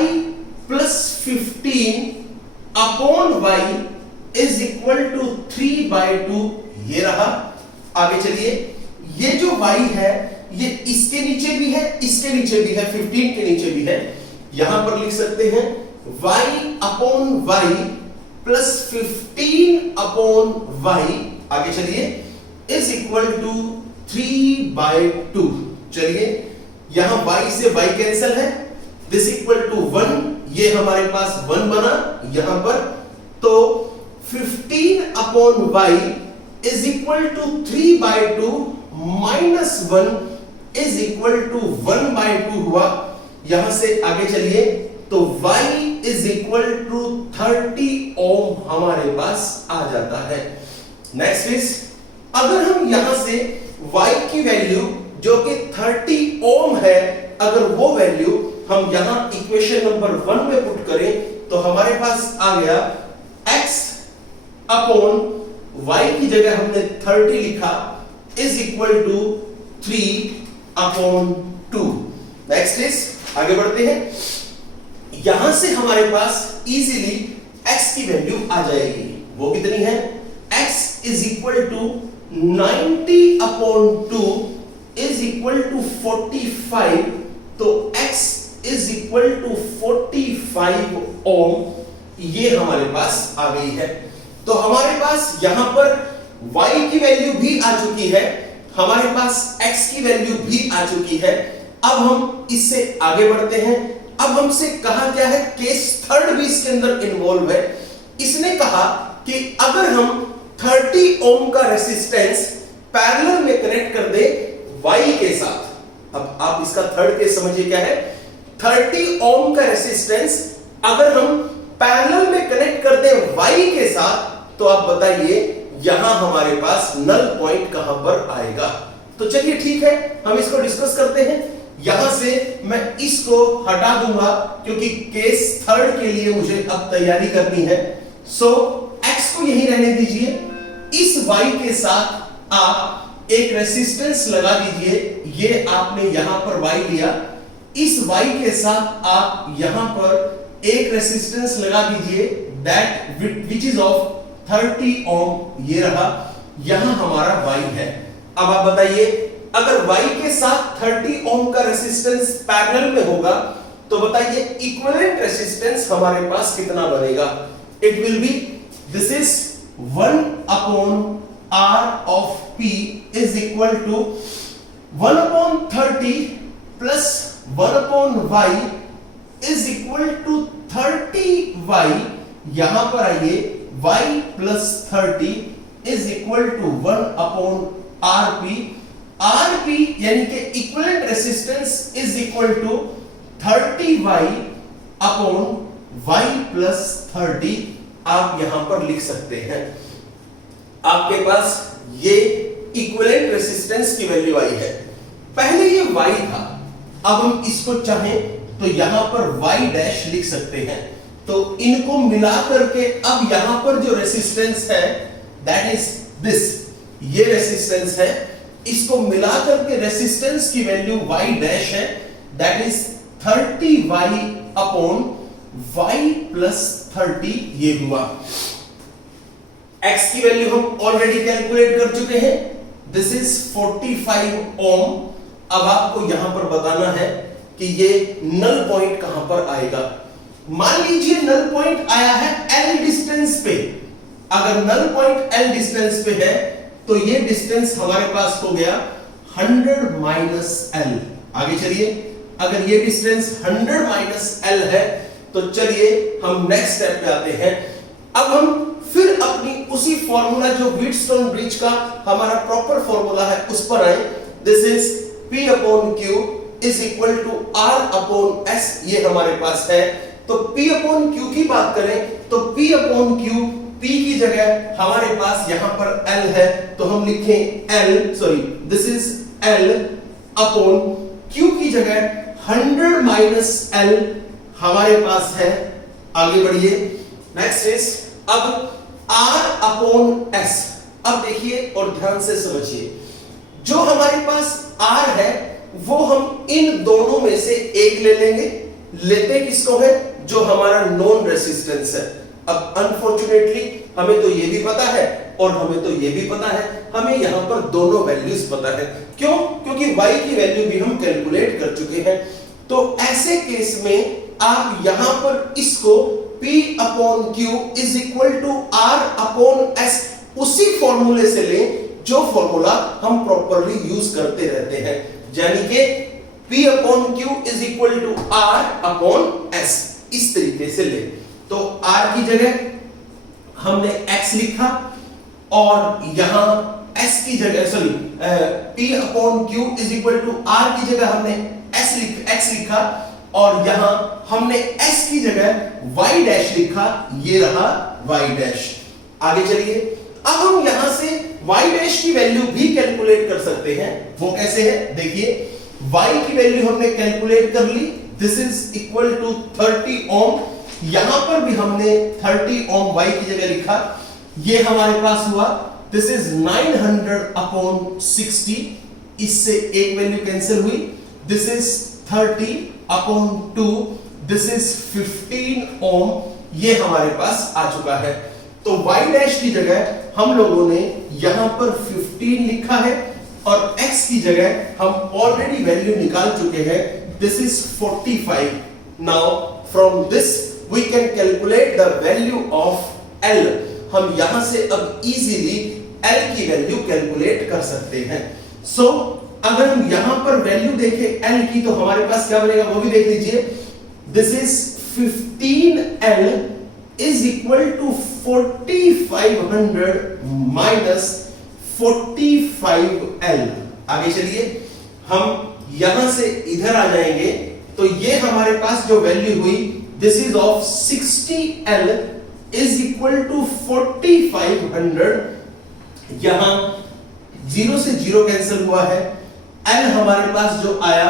plus 15 upon y is equal to 3/2 ये रहा। आगे चलिए, ये जो y है ये इसके नीचे भी है, इसके नीचे भी है, 15 के नीचे भी है। यहां पर लिख सकते हैं y upon y plus 15 upon y। आगे चलिए, इज इक्वल टू 3/2। चलिए, यहां y से y कैंसल है, दिस इक्वल टू 1, ये हमारे पास 1 बना यहां पर। तो 15 upon y is equal to 3/2 minus 1 is equal to 1/2 हुआ। यहां से आगे चलिए, तो y is equal to 30 ohm हमारे पास आ जाता है। नेक्स्ट इज, अगर हम यहां से y की वैल्यू जो कि 30 ओम है, अगर वो वैल्यू हम यहां इक्वेशन नंबर 1 में पुट करें तो हमारे पास आ गया x अपॉन y की जगह हमने 30 लिखा is equal to 3 upon 2। Next is, आगे बढ़ते हैं। यहां से हमारे पास इजीली x की वैल्यू आ जाएगी, वो कितनी है, x is equal to 90 upon 2 is equal to 45। तो x is equal to 45 ohm, ये हमारे पास आ गई है। तो हमारे पास यहां पर y की वैल्यू भी आ चुकी है, हमारे पास x की वैल्यू भी आ चुकी है। अब हम इससे आगे बढ़ते हैं। अब हमसे कहा क्या है, केस थर्ड भी इसके अंदर इन्वॉल्व है। इसने कहा कि अगर हम 30 ओम का रेसिस्टेंस पैरेलल में कनेक्ट कर दे y के साथ। अब आप इसका थर्ड केस समझिए क्या है, 30 ओम का रेसिस्टेंस अगर हम पैरेलल में कनेक्ट कर दे y के साथ, तो आप बताइए यहां हमारे पास नल पॉइंट कहां पर आएगा। तो चलिए ठीक है, हम इसको डिस्कस करते हैं। यहां से मैं इसको हटा दूंगा क्योंकि केस थर्ड के लिए मुझे अब तैयारी करनी है। सो x को यहीं रहने दीजिए, इस y के साथ आप एक रेसिस्टेंस लगा दीजिए। ये आपने यहां पर y लिया, इस y के साथ आप यहां पर एक रेसिस्टेंस लगा दीजिए दैट विच इज ऑफ 30 ओम। ये रहा, यहां हमारा y है। अब आप बताइए, अगर y के साथ 30 ओम का रेसिस्टेंस पैरेलल में होगा तो बताइए इक्विवेलेंट रेसिस्टेंस हमारे पास कितना बनेगा? It will be, this is 1 upon R of P is equal to 1 upon 30 plus 1 upon Y is equal to 30Y। यहां पर आइए, Y plus 30 is equal to 1 upon RP। RP यानी कि equivalent resistance is equal to 30Y upon Y plus 30। आप यहां पर लिख सकते हैं, आपके पास ये इक्विवेलेंट रेसिस्टेंस की वैल्यू आई है। पहले ये Y था, अब हम इसको चाहें तो यहां पर Y डैश लिख सकते हैं। तो इनको मिला करके अब यहां पर जो रेसिस्टेंस है दैट इज दिस, ये रेसिस्टेंस है, इसको मिला करके रेसिस्टेंस की वैल्यू Y डैश है that is 30Y upon Y plus 30। ये हुआ। X की वैल्यू हम ऑलरेडी कैलकुलेट कर चुके हैं, दिस इज 45 ओम। अब आपको यहां पर बताना है कि ये नल पॉइंट कहां पर आएगा। मान लीजिए नल पॉइंट आया है L डिस्टेंस पे। अगर नल पॉइंट L डिस्टेंस पे है तो ये डिस्टेंस हमारे पास हो गया 100 माइनस L। आगे चलिए, अगर ये डिस्टेंस 100 माइनस L है तो चलिए हम नेक्स्ट स्टेप पे आते हैं। अब हम फिर अपनी उसी फॉर्मूला जो व्हीटस्टोन ब्रिज का हमारा प्रॉपर फॉर्मूला है उस पर आए। This is P upon Q is equal to R upon S। ये हमारे पास है, तो P अपॉन Q की बात करें तो P अपॉन Q, P की जगह हमारे पास यहां पर L है तो हम लिखें this is L upon Q की जगह 100 माइनस L हमारे पास है। आगे बढ़िए, नेक्स्ट इज अब R अपॉन S। अब देखिए और ध्यान से समझिए, जो हमारे पास R है वो हम इन दोनों में से एक ले लेंगे। लेते किसको है? जो हमारा नॉन रेसिस्टेंस है। अब अनफॉर्चुनेटली हमें तो ये भी पता है और हमें तो ये भी पता है, हमें यहां पर दोनों वैल्यूज पता है। क्यों? क्योंकि y की वैल्यू भी हम कैलकुलेट कर चुके हैं। तो ऐसे केस में आप यहां पर इसको P upon Q is equal to R upon S उसी फॉर्मूले से लें जो फॉर्मूला हम प्रॉपरली यूज करते रहते हैं, यानी कि P upon Q is equal to R upon S। इस तरीके से ले तो R की जगह हमने X लिखा और यहां S की जगह P upon Q is equal to R की जगह हमने X लिखा और यहां हमने S की जगह Y डैश लिखा। ये रहा Y डैश। आगे चलिए, अब हम यहां से Y डैश की वैल्यू भी कैलकुलेट कर सकते हैं। वो कैसे है? देखिए, Y की वैल्यू हमने कैलकुलेट कर ली, दिस इज इक्वल टू 30 ओम। यहां पर भी हमने 30 ओम Y की जगह लिखा। ये हमारे पास हुआ, दिस इज 900 अपॉन 60। इससे एक वैल्यू कैंसिल हुई, this is 30 upon 2, this is 15 ओम। ये हमारे पास आ चुका है। तो Y डैश की जगह हम लोगों ने यहां पर 15 लिखा है और X की जगह हम ऑलरेडी वैल्यू निकाल चुके हैं, this is 45। Now from this we can calculate the value of L। हम यहां से अब इजीली L की वैल्यू कैलकुलेट कर सकते हैं। सो अगर हम यहां पर वैल्यू देखें L की तो हमारे पास क्या बनेगा वो भी देख लीजिए। This is 15L is equal to 4500 minus 45L। आगे चलिए, हम यहां से इधर आ जाएंगे तो ये हमारे पास जो वैल्यू हुई this is of 60L is equal to 4500। यहां 0 से 0 कैंसिल हुआ है, L हमारे पास जो आया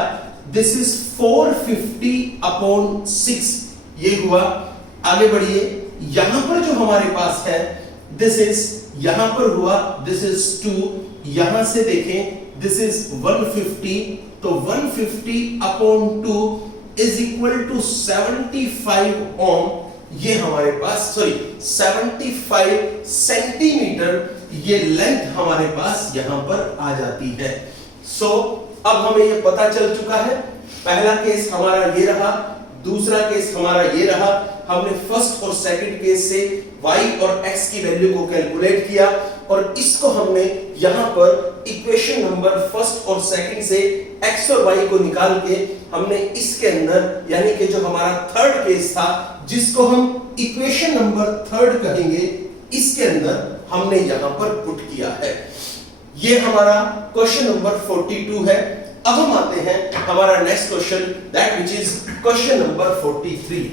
दिस इज 450 अपॉन 6। ये हुआ। आगे बढ़िए, यहां पर जो हमारे पास है दिस इज यहां पर हुआ, दिस इज 2, यहां से देखें दिस इज 150, तो 150 अपॉन 2 इज इक्वल टू 75 ओम। ये हमारे पास 75 सेंटीमीटर ये लेंथ हमारे पास यहां पर आ जाती है। सो अब हमें ये पता चल चुका है, पहला केस हमारा ये रहा, दूसरा केस हमारा ये रहा। हमने फर्स्ट और सेकंड केस से y और x की वैल्यू को कैलकुलेट किया और इसको हमने यहां पर इक्वेशन नंबर फर्स्ट और सेकंड से x और y को निकाल के हमने इसके अंदर, यानी कि जो हमारा थर्ड केस था जिसको हम इक्वेशन नंबर थर्ड कहेंगे, इसके अंदर हमने यहां पर पुट किया है। ये हमारा क्वेश्चन नंबर 42 है। अब हम आते हैं हमारा next question, that which is question number 43।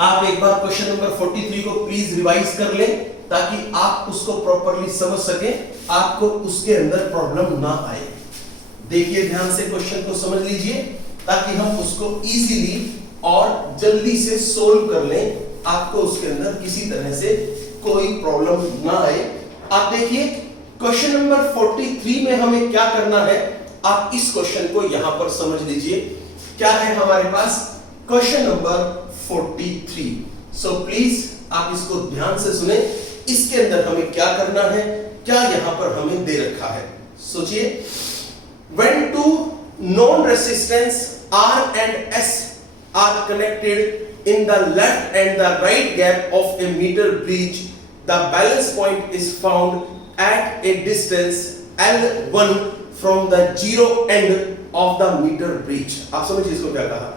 आप एक बार क्वेश्चन नंबर 43 को प्लीज रिवाइज कर लें ताकि आप उसको प्रॉपर्ली समझ सकें, आपको उसके अंदर प्रॉब्लम ना आए। देखिए ध्यान से क्वेश्चन को समझ लीजिए ताकि हम उसको इजीली और जल्दी से सोल्व कर लें, आपको उसके अंदर किसी तरह से कोई प्रॉब्लम ना आए। आप देखिए क्वेश्चन नंबर 43 में हमें क्या करना है, आप इस क्वेश्चन को यहां पर समझ लीजिए। क्या है हमारे पास क्वेश्चन नंबर 43। सो प्लीज आप इसको ध्यान से सुने, इसके अंदर हमें क्या करना है, क्या यहां पर हमें दे रखा है। सोचिए, when two known resistance R and S are connected in the left and the right gap of a meter bridge, the balance point is found at a distance L1 from the zero end of the meter bridge। आप समझिए इसको क्या कहा,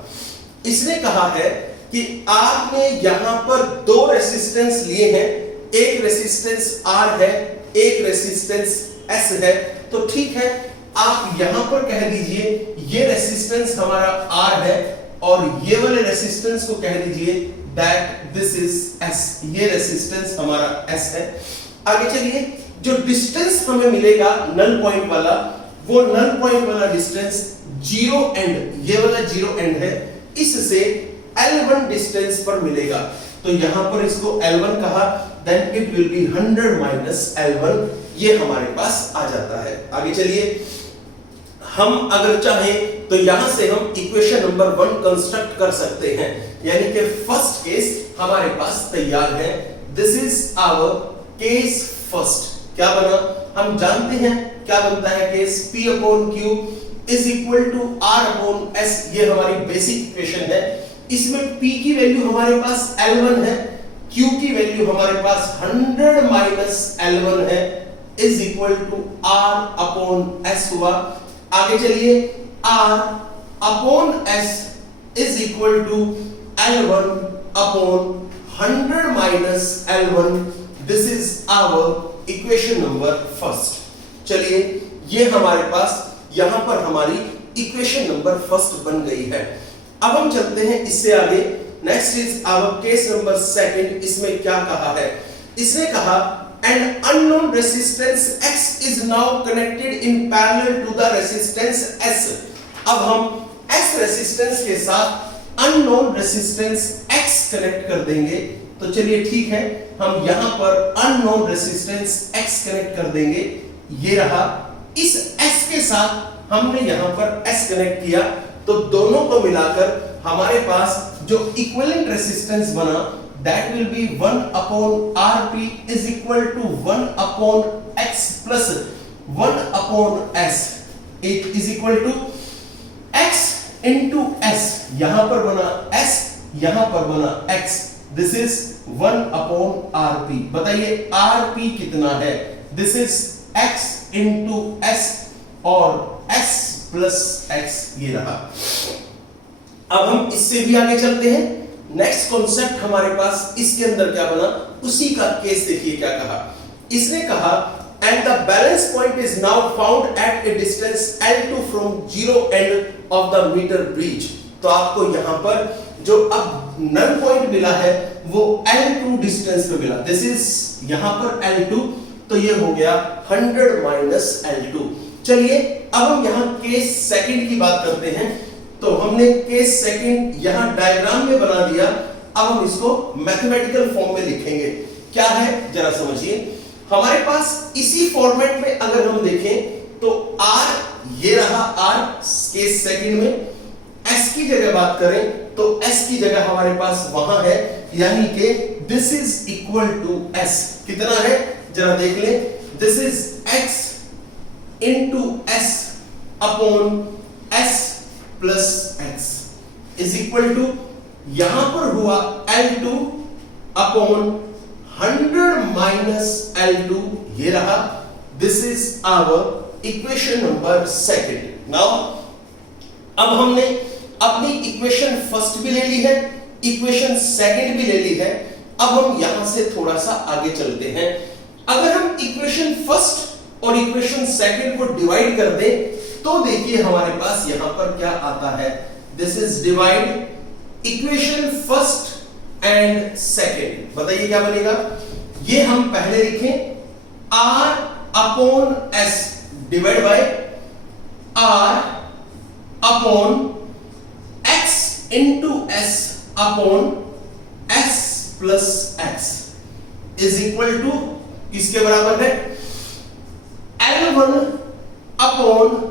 इसने कहा है कि आपने यहां पर दो रेसिस्टेंस लिए हैं, एक रेसिस्टेंस R है, एक रेसिस्टेंस S है। तो ठीक है, आप यहां पर कह दीजिए ये रेसिस्टेंस हमारा R है और ये वाले रेसिस्टेंस को कह दीजिए दैट दिस इज S, ये रेसिस्टेंस हमारा S है। आगे चलिए, जो डिस्टेंस हमें मिलेगा नल पॉइंट वाला, वो नल पॉइंट वाला डिस्टेंस जीरो एंड, ये वाला जीरो एंड है, इससे L1 डिस्टेंस पर मिलेगा। तो यहां पर इसको L1 कहा, then it will be 100 minus L1, ये हमारे पास आ जाता है। आगे चलिए, हम अगर चाहें तो यहां से हम इक्वेशन नंबर 1 कंस्ट्रक्ट कर सकते हैं, यानी कि फर्स्ट केस हमारे पास तैयार है। This is our case first. क्या बना, हम जानते हैं क्या बनता है case, P upon Q is equal to R upon S, ये हमारी बेसिक इक्वेशन है। इसमें P की वैल्यू हमारे पास L1 है, Q की वैल्यू हमारे पास 100 माइनस L1 है, is equal to R upon S हुआ। आगे चलिए, R upon S is equal to L1 upon 100 minus L1, this is our equation number first. चलिए, ये हमारे पास यहां पर हमारी इक्वेशन नंबर फर्स्ट बन गई है। अब हम चलते हैं इससे आगे, next is our case number second. इसमें क्या कहा है, इसने कहा an unknown resistance X is now connected in parallel to the resistance S। अब हम S रेसिस्टेंस के साथ unknown resistance X कनेक्ट कर देंगे। तो चलिए ठीक है, हम यहां पर unknown resistance X कनेक्ट कर देंगे, ये रहा। इस S के साथ हमने यहां पर S कनेक्ट किया, तो दोनों को मिलाकर हमारे पास जो इक्विवेलेंट रेसिस्टेंस बना, that will be 1 upon Rp is equal to 1 upon X plus 1 upon S। it is equal to X into S, यहां पर बना S, यहां पर बना X, this is 1 upon Rp। बताइए Rp कितना है, this is X into S और S plus X, ये रहा। अब हम इससे भी आगे चलते हैं, नेक्स्ट कॉन्सेप्ट हमारे पास इसके अंदर क्या बना, उसी का केस देखिए क्या कहा। इसने कहा and the balance point is now found at a distance L2 from zero end of the meter bridge। तो आपको यहां पर जो अब नल पॉइंट मिला है वो L2 डिस्टेंस पे मिला, दिस इज यहां पर L2, तो ये हो गया 100 माइनस L2। चलिए, अब हम यहां केस सेकंड की बात करते हैं। तो हमने केस सेकंड यहां डायग्राम में बना दिया, अब हम इसको मैथमेटिकल फॉर्म में लिखेंगे। क्या है जरा समझिए। हमारे पास इसी फॉर्मेट में अगर हम देखें तो R ये रहा, R केस सेकंड में, S की जगह बात करें तो S की जगह हमारे पास वहां है, यानी कि this is equal to S। कितना है जरा देख ले, this is X into S upon S plus X is equal to, यहां पर हुआ L2 अपॉन 100 माइनस L2, ये रहा, this is our equation number second. Now अब हमने अपनी इक्वेशन फर्स्ट भी ले ली है, इक्वेशन सेकंड भी ले ली है। अब हम यहां से थोड़ा सा आगे चलते हैं। अगर हम इक्वेशन फर्स्ट और इक्वेशन सेकंड को डिवाइड कर दें तो देखिए हमारे पास यहां पर क्या आता है, this is divide equation first and second. बताइए क्या बनेगा, ये हम पहले लिखें R upon S divide by R upon X into S upon S plus X is equal to किसके बराबर है, L1 upon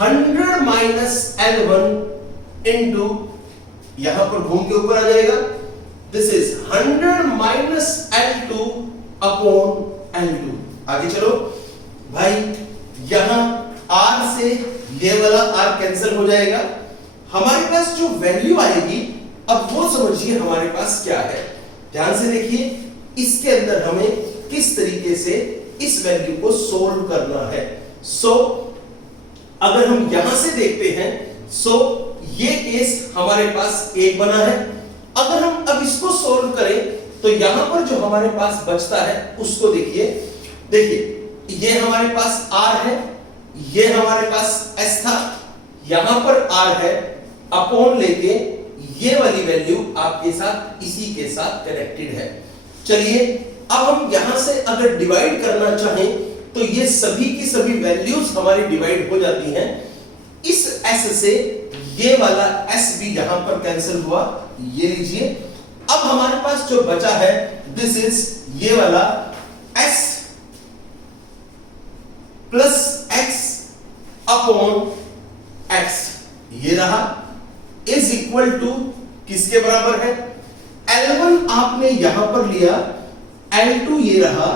100 minus L1 into, यहां पर घूम के ऊपर आ जाएगा, this is 100 minus L2 upon L2। आगे चलो भाई, यहां R से ये वाला R कैंसिल हो जाएगा, हमारे पास जो वैल्यू आएगी अब वो समझिए हमारे पास क्या है। ध्यान से देखिए, इसके अंदर हमें किस तरीके से इस वैल्यू को सोल्व करना है। सो अगर हम यहां से देखते हैं, सो ये केस हमारे पास एक बना है। अगर हम अब इसको सोल्व करें तो यहां पर जो हमारे पास बचता है उसको देखिए, देखिए ये हमारे पास R है, ये हमारे पास S था, यहां पर R है, अपॉन लेके ये वाली वैल्यू आपके साथ इसी के साथ कनेक्टेड है। चलिए अब हम यहां से अगर डिवाइड करना चाहें तो ये सभी की सभी वैल्यूज हमारी डिवाइड हो जाती हैं। इस S से ये वाला S भी यहां पर कैंसिल हुआ, ये लीजिए। अब हमारे पास जो बचा है दिस इज ये वाला S plus X upon X, ये रहा, इज इक्वल टू किसके बराबर है, L1 आपने यहां पर लिया, L2 ये रहा,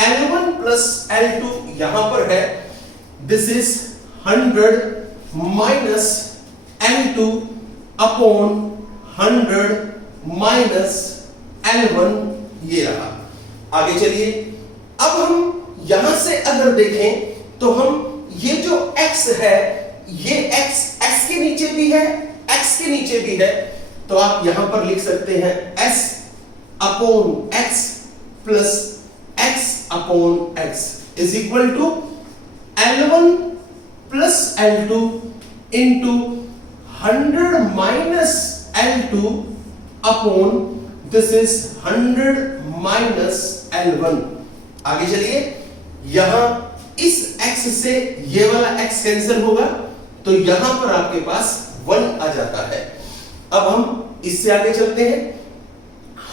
L1 प्लस L2 यहां पर है, this is 100 minus L2 upon 100 minus L1, ये रहा। आगे चलिए, अब हम यहां से अगर देखें तो हम ये जो x है, ये x s के नीचे भी है, x के नीचे भी है, तो आप यहां पर लिख सकते हैं s upon x plus x upon x is equal to L1 plus L2 into 100 minus L2 upon this is 100 minus L1। आगे चलिए, यहां इस x से ये वाला x कैंसिल होगा तो यहां पर आपके पास 1 आ जाता है। अब हम इससे आगे चलते हैं,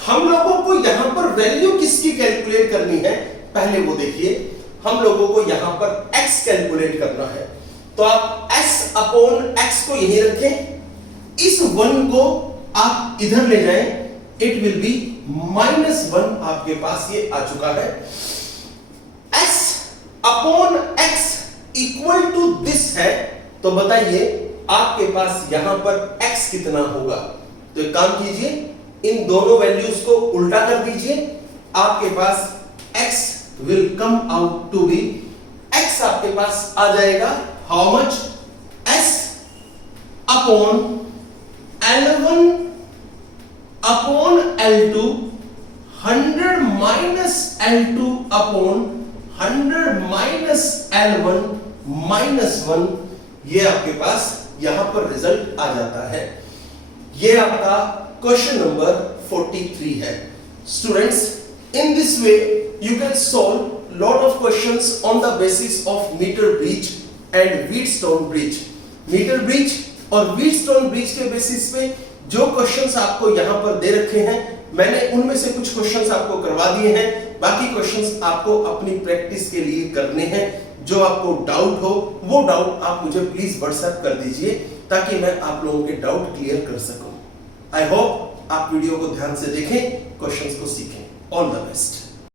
हम लोगों को यहां पर वैल्यू किसकी कैलकुलेट करनी है पहले वो देखिए। हम लोगों को यहां पर x कैलकुलेट करना है, तो आप s अपॉन x को यहीं रखें, इस 1 को आप इधर ले जाएं, इट विल बी -1 आपके पास ये आ चुका है। s upon x equal to this है, तो बताइए आपके पास यहां पर x कितना होगा। तो एक काम कीजिए, इन दोनों वैल्यूज को उल्टा कर दीजिए, आपके पास x will come out to be, x आपके पास आ जाएगा how much, s upon L1 upon L2 100 minus L2 upon 100 minus L1 -1, ये आपके पास यहां पर रिजल्ट आ जाता है। ये आपका क्वेश्चन नंबर 43 है। Students, in this way you can solve lot of questions on the basis of meter bridge and Wheatstone bridge। Meter bridge और व्हीटस्टोन ब्रिज के बेसिस पे जो क्वेश्चंस आपको यहां पर दे रखे हैं मैंने उनमें से कुछ क्वेश्चंस आपको करवा दिए हैं, बाकी क्वेश्चंस आपको अपनी प्रैक्टिस के लिए करने हैं। जो आपको डाउट हो वो डाउट आप मुझे प्लीज व्हाट्सएप कर दीजिए ताकि मैं आप लोगों के डाउट क्लियर कर सकूं। आई होप आप वीडियो को ध्यान से देखें, क्वेश्चंस को सीखें। All the best.